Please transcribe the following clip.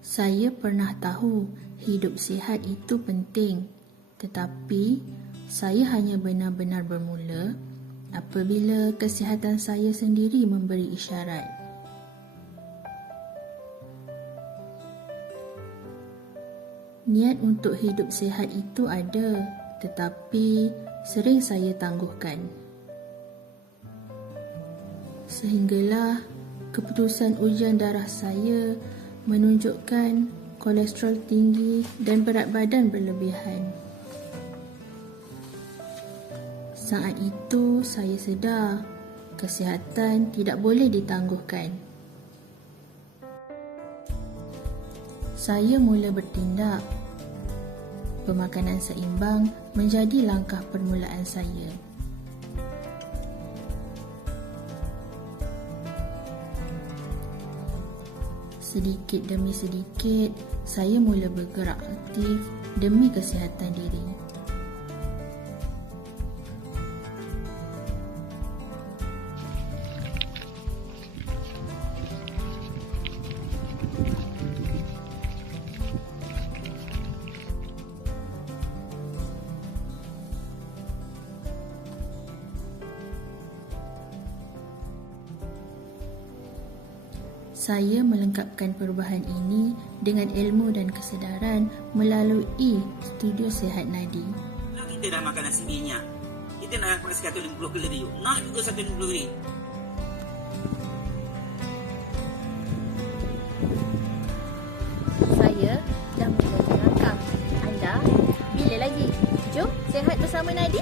Saya pernah tahu hidup sihat itu penting, tetapi saya hanya benar-benar bermula apabila kesihatan saya sendiri memberi isyarat. Niat untuk hidup sihat itu ada, tetapi sering saya tangguhkan. Sehinggalah keputusan ujian darah saya menunjukkan kolesterol tinggi dan berat badan berlebihan. Saat itu saya sedar kesihatan tidak boleh ditangguhkan. Saya mula bertindak. Pemakanan seimbang menjadi langkah permulaan saya. Sedikit demi sedikit, saya mula bergerak aktif demi kesihatan diri. Saya melengkapkan perubahan ini dengan ilmu dan kesedaran melalui Studio Sihat Nadi. Kita dah makan nasi minyak. Kita nak pakai 150 kalori. Nak juga 150 kalori. Saya dah menjaga langkah. Anda bila lagi? Jom sihat bersama Nadi.